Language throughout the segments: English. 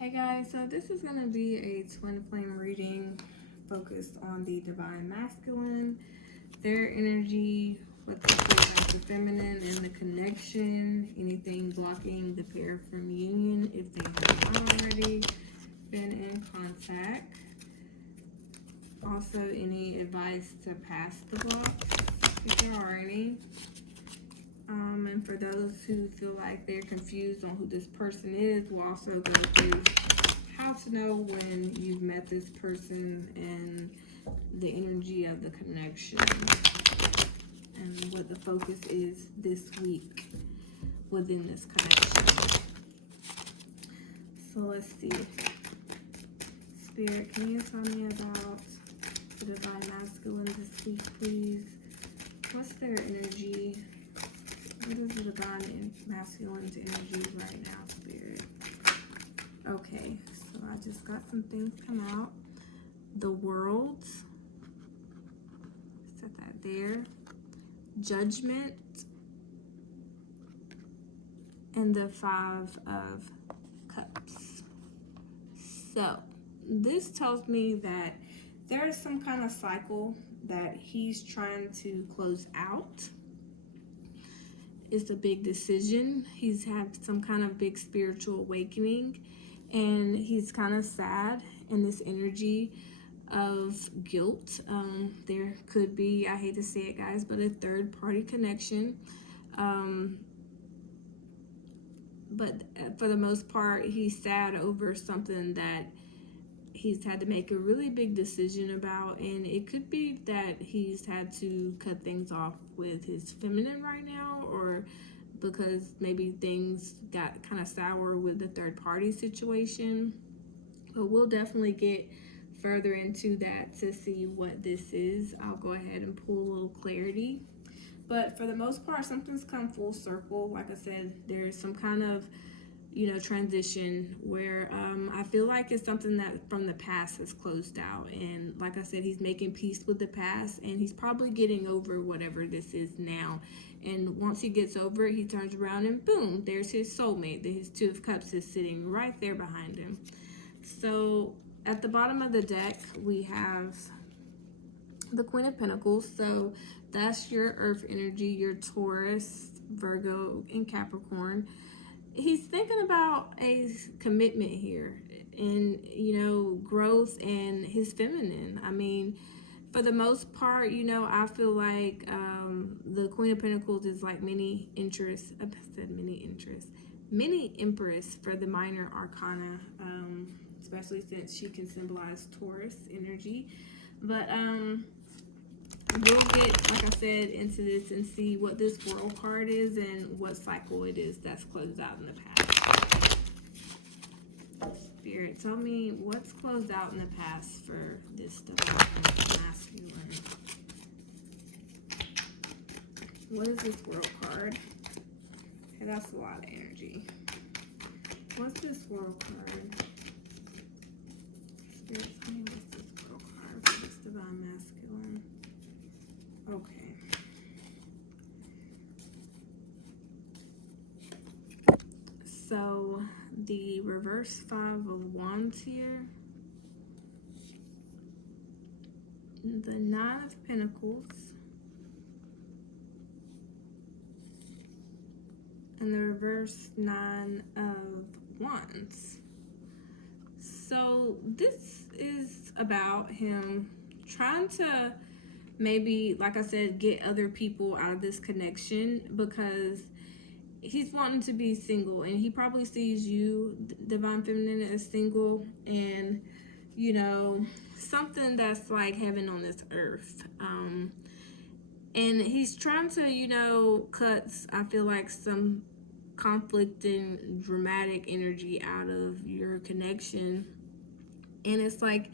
Hey guys, so this is going to be a twin flame reading focused on the divine masculine, their energy, what they feel like the feminine and the connection, anything blocking the pair from union if they have not already been in contact. Also, any advice to pass the blocks if there are any. And for those who feel like they're confused on who this person is, we'll also go through how to know when you've met this person and the energy of the connection and what the focus is this week within this connection. So let's see. Spirit, can you tell me about the divine masculine this week, please? What's their energy? What is the divine masculine's energy right now, Spirit? Okay, so I just got some things come out. The World. Set that there. Judgment. And the Five of Cups. So, this tells me that there is some kind of cycle that he's trying to close out. It's a big decision. He's had some kind of big spiritual awakening, and he's kind of sad in this energy of guilt. There could be, I hate to say it guys, but a third party connection. But for the most part, he's sad over something that he's had to make a really big decision about, and it could be that he's had to cut things off with his feminine right now, or because maybe things got kind of sour with the third party situation. But we'll definitely get further into that to see what this is. I'll go ahead and pull a little clarity. But for the most part, something's come full circle. Like I said, there's some kind of transition where I feel like it's something that from the past has closed out, and like I said, he's making peace with the past, and he's probably getting over whatever this is now. And once he gets over it, he turns around and boom, there's his soulmate. His Two of Cups is sitting right there behind him. So at the bottom of the deck we have the Queen of Pentacles. So that's your earth energy, your Taurus, Virgo, and Capricorn. He's thinking about a commitment here and growth and his feminine. I mean, for the most part, I feel like the Queen of Pentacles is like mini interest. I said mini interest, mini Empress for the minor arcana, especially since she can symbolize Taurus energy. But we'll get, like I said, into this and see what this World card is and what cycle it is that's closed out in the past. Spirit, tell me what's closed out in the past for this divine masculine. What is this World card? Okay, that's a lot of energy. What's this World card? Spirit, tell me what's this World card for this divine masculine. Okay. So the reverse Five of Wands here, the Nine of Pentacles, and the reverse Nine of Wands. So this is about him trying to maybe, like I said, get other people out of this connection because he's wanting to be single, and he probably sees you, divine feminine, as single, and something that's like heaven on this earth. And he's trying to cut, I feel like, some conflict and dramatic energy out of your connection. And it's like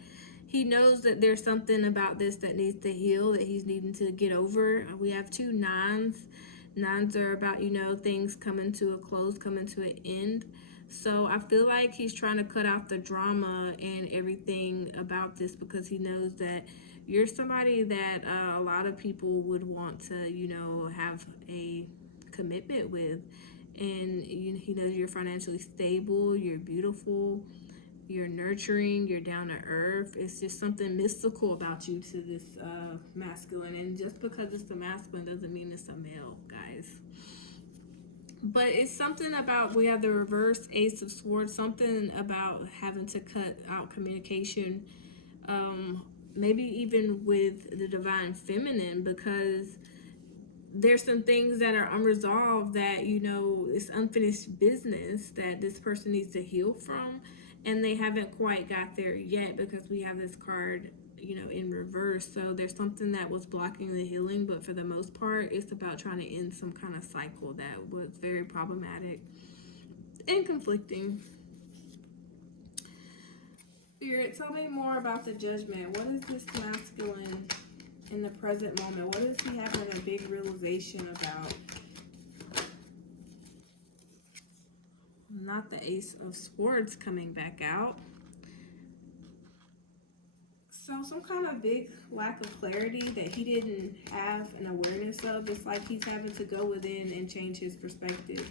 he knows that there's something about this that needs to heal, that he's needing to get over. We have two nines. Nines are about, things coming to a close, coming to an end. So I feel like he's trying to cut out the drama and everything about this because he knows that you're somebody that a lot of people would want to, have a commitment with. And he knows you're financially stable, you're beautiful, you're nurturing, you're down to earth. It's just something mystical about you to this masculine. And just because it's a masculine doesn't mean it's a male, guys. But it's something about, we have the reverse Ace of Swords, something about having to cut out communication, maybe even with the divine feminine, because there's some things that are unresolved that, you know, it's unfinished business that this person needs to heal from, and they haven't quite got there yet because we have this card, you know, in reverse. So there's something that was blocking the healing, but for the most part it's about trying to end some kind of cycle that was very problematic and conflicting. Spirit, tell me more about the Judgment. What is this masculine in the present moment? What is he having a big realization about? Not the Ace of Swords coming back out. So some kind of big lack of clarity that he didn't have an awareness of. It's like he's having to go within and change his perspective.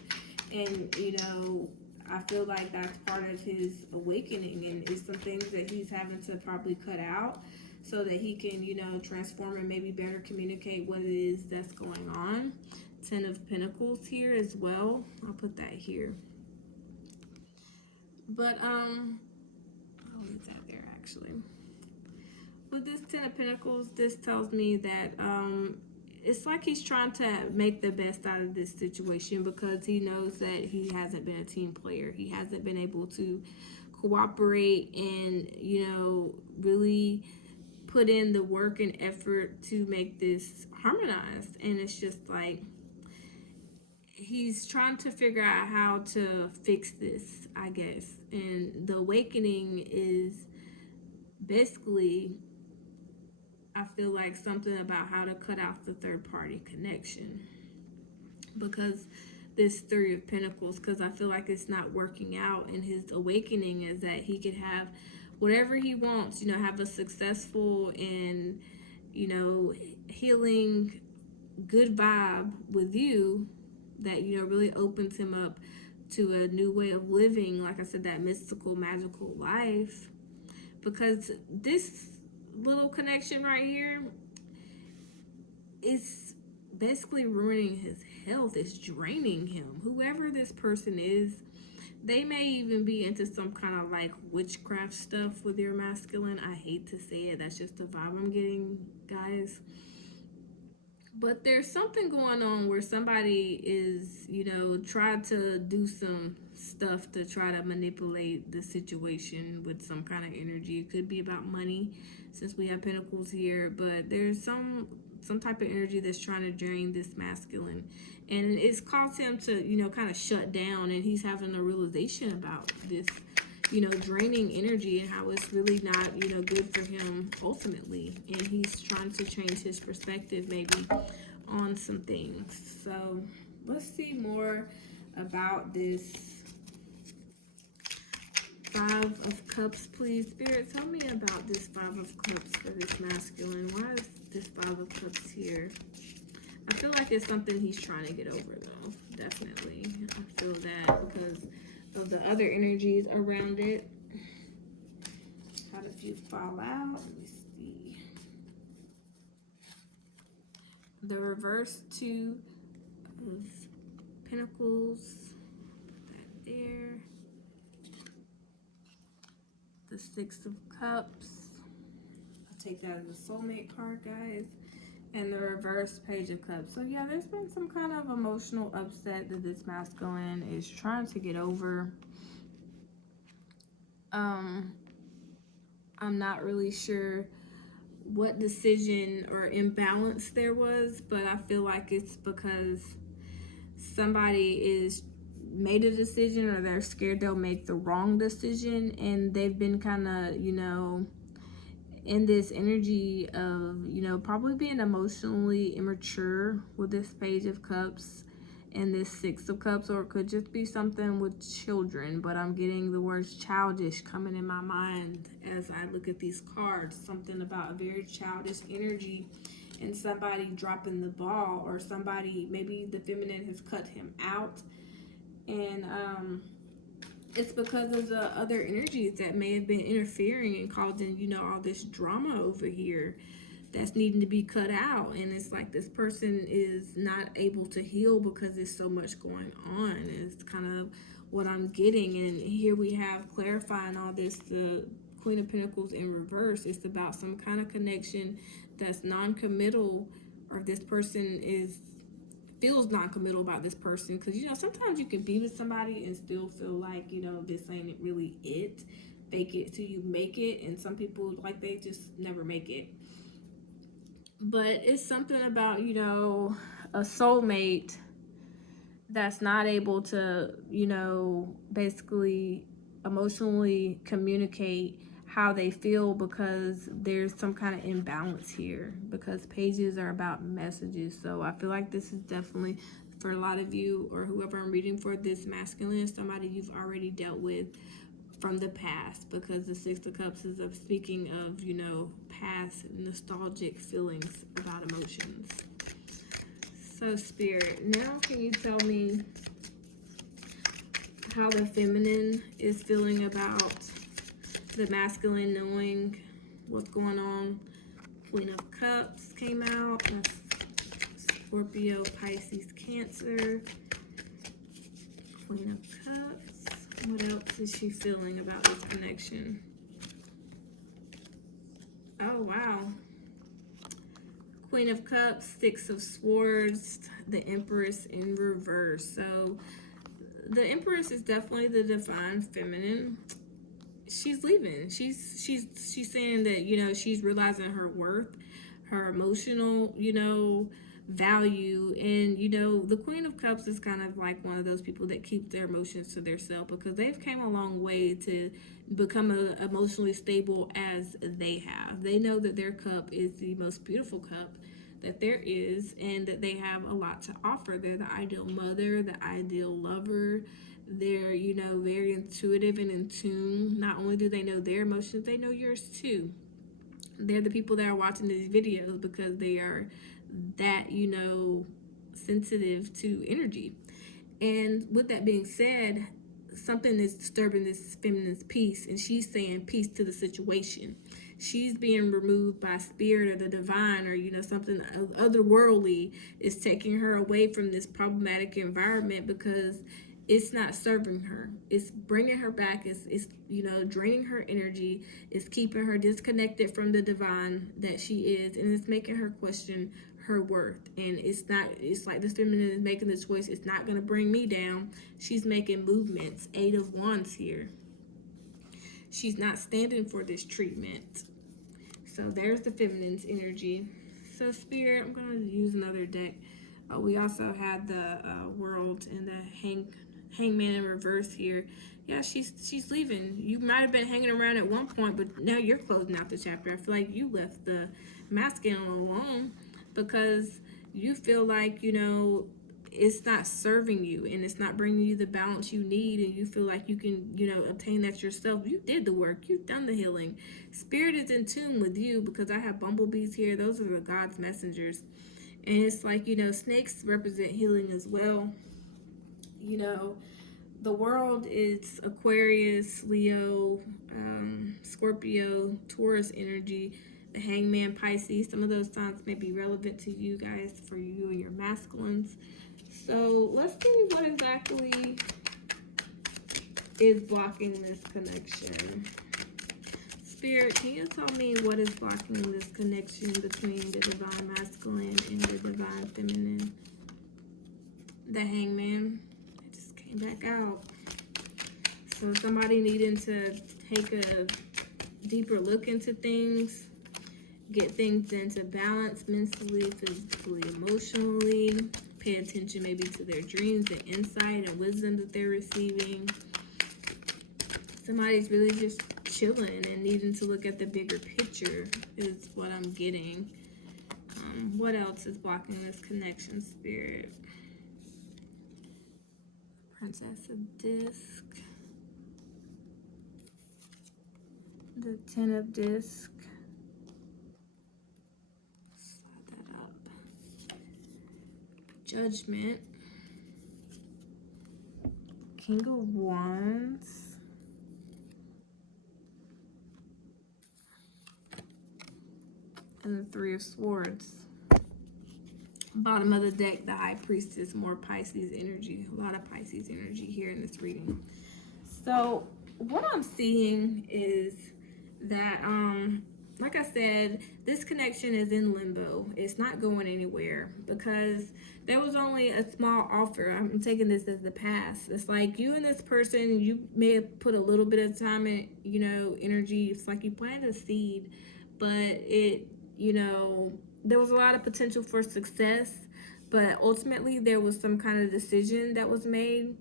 And, you know, I feel like that's part of his awakening, and it's some things that he's having to probably cut out so that he can, you know, transform and maybe better communicate what it is that's going on. 10 of Pentacles here as well. I'll put that here. But, I'll leave that there actually. With this 10 of Pentacles, this tells me that it's like he's trying to make the best out of this situation because he knows that he hasn't been a team player. He hasn't been able to cooperate and, you know, really put in the work and effort to make this harmonized. And it's just like he's trying to figure out how to fix this, I guess. And the awakening is basically, I feel like, something about how to cut out the third party connection, because this 3 of Pentacles, because I feel like it's not working out, and his awakening is that he could have whatever he wants, you know, have a successful and, you know, healing good vibe with you that, you know, really opens him up to a new way of living, like I said, that mystical, magical life. Because this little connection right here is basically ruining his health. It's draining him. Whoever this person is, they may even be into some kind of like witchcraft stuff with your masculine. I hate to say it, that's just the vibe I'm getting, guys. But there's something going on where somebody is, you know, trying to do some stuff to try to manipulate the situation with some kind of energy. It could be about money, since we have Pentacles here, but there's some type of energy that's trying to drain this masculine, and it's caused him to, you know, kind of shut down, and he's having a realization about this, you know, draining energy and how it's really not, you know, good for him ultimately. And he's trying to change his perspective maybe on some things. So let's see more about this 5 of Cups, please. Spirit, tell me about this 5 of Cups for this masculine. Why is this 5 of Cups here? I feel like it's something he's trying to get over, though. Definitely. I feel that because of the other energies around it. How did you fall out? Let me see. The reverse 2 of Pentacles. That there. The 6 of Cups. I'll take that as a soulmate card, guys. And the reverse Page of Cups. So yeah, there's been some kind of emotional upset that this masculine is trying to get over. I'm not really sure what decision or imbalance there was, but I feel like it's because somebody is made a decision, or they're scared they'll make the wrong decision, and they've been kind of, you know, in this energy of, you know, probably being emotionally immature with this Page of Cups and this 6 of Cups, or it could just be something with children, but I'm getting the words childish coming in my mind as I look at these cards. Something about a very childish energy and somebody dropping the ball, or somebody, maybe the feminine has cut him out, and it's because of the other energies that may have been interfering and causing, all this drama over here that's needing to be cut out. And it's like this person is not able to heal because there's so much going on. It's kind of what I'm getting. And here we have clarifying all this, the Queen of Pentacles in reverse. It's about some kind of connection that's non-committal, or this person feels non-committal about this person, because sometimes you can be with somebody and still feel like this ain't really it. Fake it till you make it. And some people, like, they just never make it. But it's something about a soulmate that's not able to basically emotionally communicate how they feel, because there's some kind of imbalance here, because pages are about messages. So I feel like this is definitely, for a lot of you, or whoever I'm reading for, this masculine is somebody you've already dealt with from the past, because the Six of Cups is of speaking of past nostalgic feelings about emotions. So Spirit, now can you tell me how the feminine is feeling about the masculine, knowing what's going on? Queen of Cups came out. That's Scorpio, Pisces, Cancer. Queen of Cups. What else is she feeling about this connection? Oh, wow. Queen of Cups, Six of Swords, the Empress in reverse. So the Empress is definitely the divine feminine. She's leaving. She's saying that she's realizing her worth, her emotional value. And the Queen of Cups is kind of like one of those people that keep their emotions to themselves, because they've came a long way to become emotionally stable as they have. They know that their cup is the most beautiful cup that there is, and that they have a lot to offer. They're the ideal mother, the ideal lover. They're very intuitive and in tune. Not only do they know their emotions, they know yours too. They're the people that are watching these videos because they are that sensitive to energy. And with that being said, something is disturbing this feminine's peace, and she's saying peace to the situation. She's being removed by spirit or the divine, or something otherworldly is taking her away from this problematic environment, because it's not serving her. It's bringing her back. It's draining her energy. It's keeping her disconnected from the divine that she is, and it's making her question her worth. And it's like this feminine is making the choice. It's not going to bring me down. She's making movements. Eight of Wands here. She's not standing for this treatment. So there's the feminine's energy. So Spirit, I'm going to use another deck. We also had the World and the Hangman in reverse here. Yeah, she's leaving. You might have been hanging around at one point, but now you're closing out the chapter. I feel like you left the masculine alone because you feel like it's not serving you, and it's not bringing you the balance you need, and you feel like you can obtain that yourself. You did the work. You've done the healing. Spirit is in tune with you, because I have bumblebees here. Those are the God's messengers. And it's like snakes represent healing as well. The World is Aquarius, Leo, Scorpio, Taurus energy. The Hangman, Pisces. Some of those signs may be relevant to you guys, for you and your masculines. So let's see what exactly is blocking this connection. Spirit, can you tell me what is blocking this connection between the divine masculine and the divine feminine? The Hangman. It just came back out. So somebody needing to take a deeper look into things, get things into balance mentally, physically, emotionally. Pay attention maybe to their dreams, the insight and wisdom that they're receiving. Somebody's really just chilling and needing to look at the bigger picture is what I'm getting. What else is blocking this connection, Spirit? Princess of Disc. The Ten of Disc. Slide that up. Judgment. King of Wands. And the Three of Swords. Bottom of the deck, the High Priestess, more Pisces energy. A lot of Pisces energy here in this reading. So what I'm seeing is that, like I said, this connection is in limbo. It's not going anywhere because there was only a small offer. I'm taking this as the past. It's like you and this person, you may have put a little bit of time and, energy. It's like you planted a seed, but there was a lot of potential for success, but ultimately there was some kind of decision that was made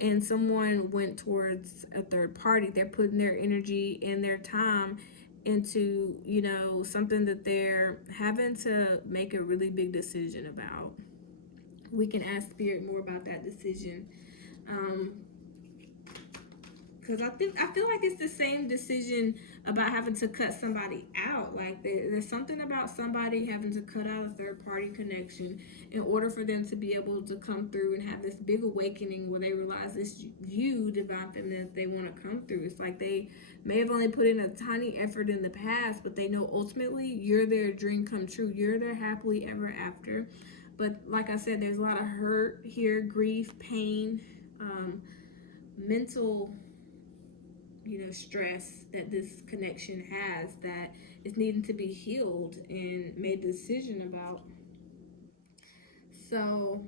and someone went towards a third party. They're putting their energy and their time into, something that they're having to make a really big decision about. We can ask Spirit more about that decision. Because I feel like it's the same decision about having to cut somebody out. Like there's something about somebody having to cut out a third party connection in order for them to be able to come through and have this big awakening where they realize it's you, divine feminine, that they want to come through. It's like they may have only put in a tiny effort in the past, but they know ultimately you're their dream come true. You're their happily ever after. But like I said, there's a lot of hurt here, grief, pain, mental stress that this connection has that is needing to be healed and made a decision about. So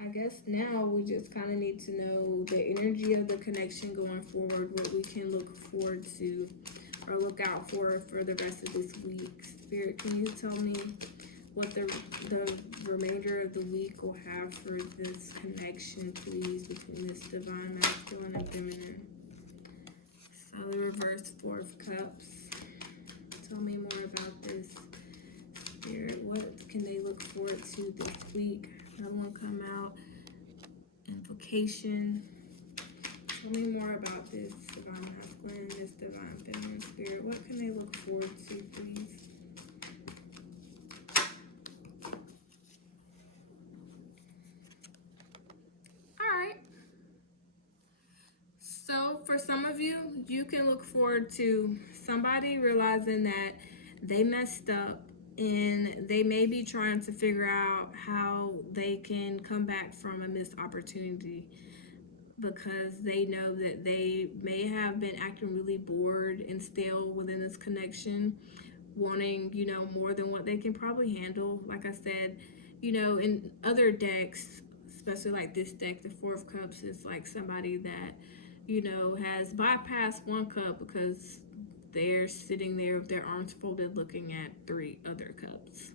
I guess now we just kind of need to know the energy of the connection going forward, what we can look forward to or look out for the rest of this week. Spirit, can you tell me what the remainder of the week will have for this connection, please, between this divine masculine and feminine? So the reverse Four of Cups. Tell me more about this. Spirit, what can they look forward to this week? Another one come out. Implication. Tell me more about this divine masculine, this divine feminine. Spirit, what can they look forward to, please? So for some of you, you can look forward to somebody realizing that they messed up and they may be trying to figure out how they can come back from a missed opportunity because they know that they may have been acting really bored and stale within this connection, wanting, more than what they can probably handle. Like I said, in other decks, especially like this deck, the Four of Cups is like somebody that has bypassed one cup because they're sitting there with their arms folded looking at three other cups.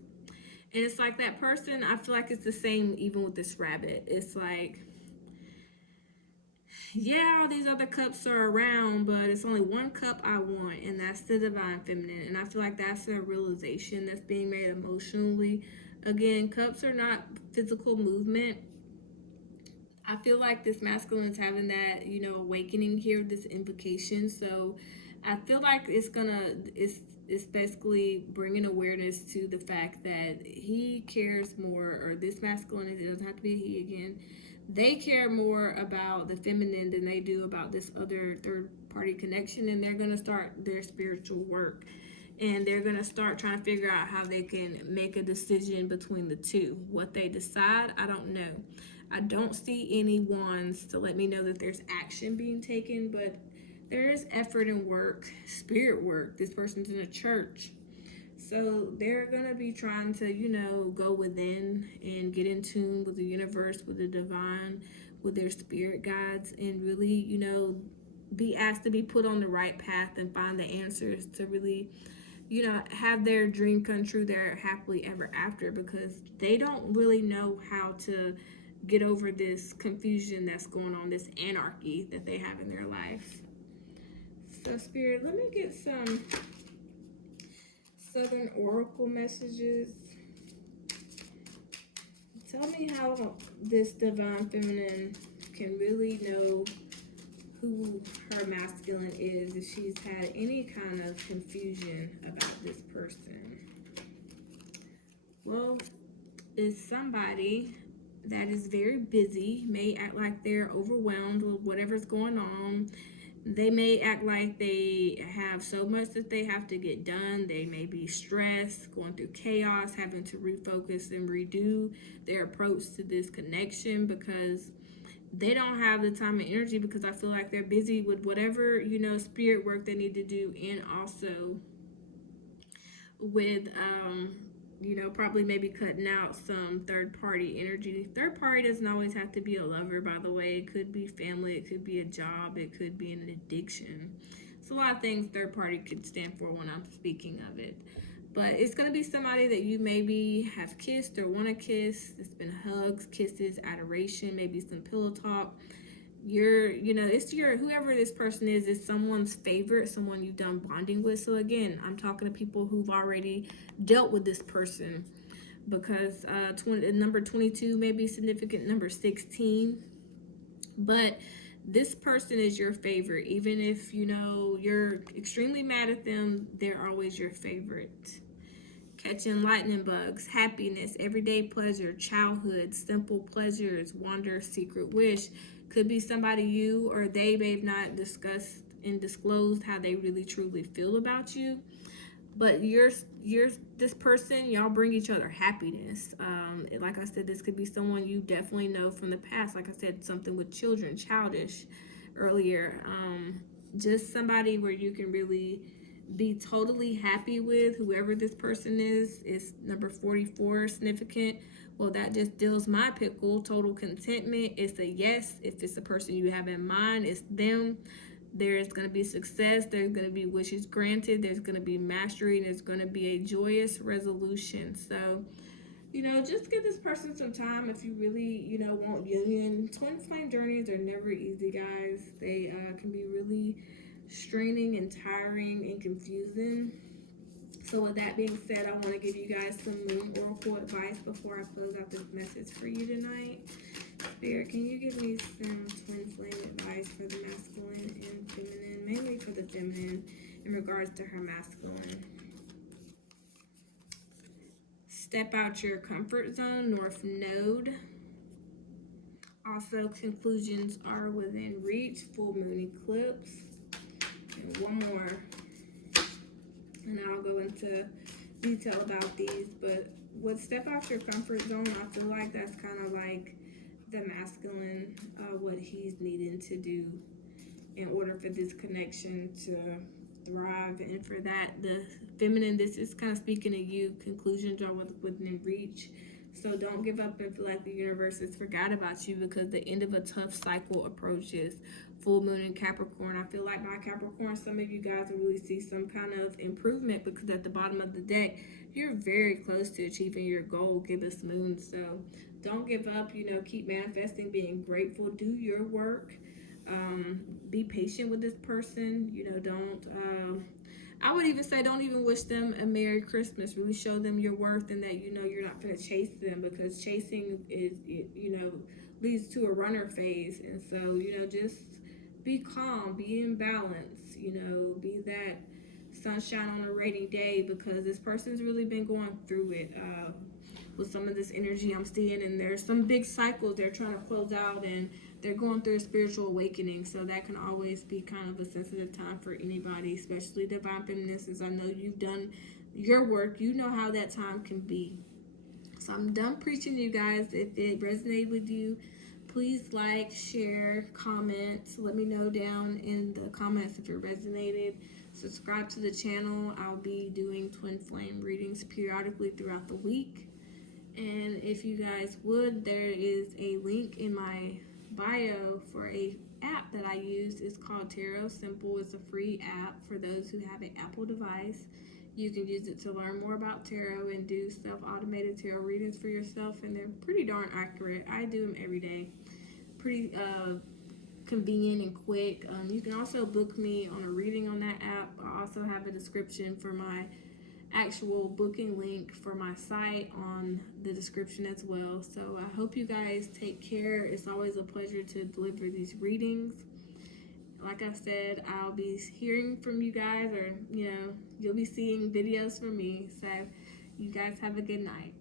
And it's like that person, I feel like it's the same even with this rabbit. It's like, yeah, all these other cups are around, but it's only one cup I want, and that's the divine feminine. And I feel like that's a realization that's being made emotionally. Again, cups are not physical movement. I feel like this masculine is having that, awakening here, this invocation. So I feel like it's basically bringing awareness to the fact that he cares more, or this masculine, it doesn't have to be a he again, they care more about the feminine than they do about this other third party connection, and they're going to start their spiritual work. And they're going to start trying to figure out how they can make a decision between the two. What they decide, I don't know. I don't see any ones to let me know that there's action being taken, but there is effort and work, spirit work. This person's in a church. So they're going to be trying to, go within and get in tune with the universe, with the divine, with their spirit guides, and really, be asked to be put on the right path and find the answers to really, have their dream come true, their happily ever after, because they don't really know how to get over this confusion that's going on, this anarchy that they have in their life. So Spirit, let me get some Southern Oracle messages. Tell me how this divine feminine can really know who her masculine is if she's had any kind of confusion about this person. Well, it's somebody that is very busy, may act like they're overwhelmed with whatever's going on. They may act like they have so much that they have to get done. They may be stressed, going through chaos, having to refocus and redo their approach to this connection because they don't have the time and energy, because I feel like they're busy with whatever, spirit work they need to do, and also with probably maybe cutting out some third party energy. Third party doesn't always have to be a lover, by the way. It could be family, it could be a job, it could be an addiction. It's a lot of things third party could stand for when I'm speaking of it. But it's going to be somebody that you maybe have kissed or want to kiss. It's been hugs, kisses, adoration, maybe some pillow talk. It's your, whoever this person is someone's favorite, someone you've done bonding with. So again, I'm talking to people who've already dealt with this person, because number 22 may be significant, number 16. But this person is your favorite. Even if you're extremely mad at them, they're always your favorite. Catching lightning bugs, happiness, everyday pleasure, childhood, simple pleasures, wonder, secret wish. Could be somebody you or they may have not discussed and disclosed how they really truly feel about you. But you're this person, y'all bring each other happiness. Like I said, this could be someone you definitely know from the past. Like I said, something with children, childish earlier. Just somebody where you can really be totally happy with. Whoever this person is number 44, significant. Well, that just deals my pickle. Total contentment. It's a yes. If it's a person you have in mind, it's them. There's going to be success. There's going to be wishes granted. There's going to be mastery. And there's going to be a joyous resolution. So, just give this person some time if you really, want union. Twin flame journeys are never easy, guys. They can be really straining and tiring and confusing. So with that being said, I want to give you guys some moon oracle advice before I close out this message for you tonight. Spirit, can you give me some twin flame advice for the masculine and feminine, mainly for the feminine, in regards to her masculine? Step out your comfort zone, North Node. Also, conclusions are within reach, full moon eclipse. And one more, and I'll go into detail about these. But with step out your comfort zone, I feel like that's kind of like the masculine, what he's needing to do in order for this connection to thrive. And for that, the feminine, this is kind of speaking to you. Conclusions are within reach. So don't give up and feel like the universe has forgot about you, because the end of a tough cycle approaches. Full moon in Capricorn. I feel like my Capricorn, some of you guys will really see some kind of improvement, because at the bottom of the deck, you're very close to achieving your goal, Gibbous Moon. So don't give up, keep manifesting, being grateful, do your work. Be patient with this person. I would even say don't even wish them a Merry Christmas. Really show them your worth, and that you're not going to chase them, because chasing is leads to a runner phase. And so just be calm, be in balance, be that sunshine on a rainy day, because this person's really been going through it with some of this energy I'm seeing, and there's some big cycles they're trying to close out, and they're going through a spiritual awakening. So that can always be kind of a sensitive time for anybody, especially divine feminists, as I know you've done your work. You know how that time can be. So I'm done preaching, you guys. If it resonated with you, please like, share, comment. Let me know down in the comments if it resonated. Subscribe to the channel. I'll be doing twin flame readings periodically throughout the week. And if you guys would, there is a link in my bio for a app that I use. It's called Tarot Simple. It's a free app for those who have an Apple device. You can use it to learn more about tarot and do self-automated tarot readings for yourself, and they're pretty darn accurate. I do them every day. Pretty convenient and quick. You can also book me on a reading on that app. I also have a description for my actual booking link for my site on the description as well. So I hope you guys take care. It's always a pleasure to deliver these readings. Like I said, I'll be hearing from you guys, or you'll be seeing videos from me. So you guys have a good night.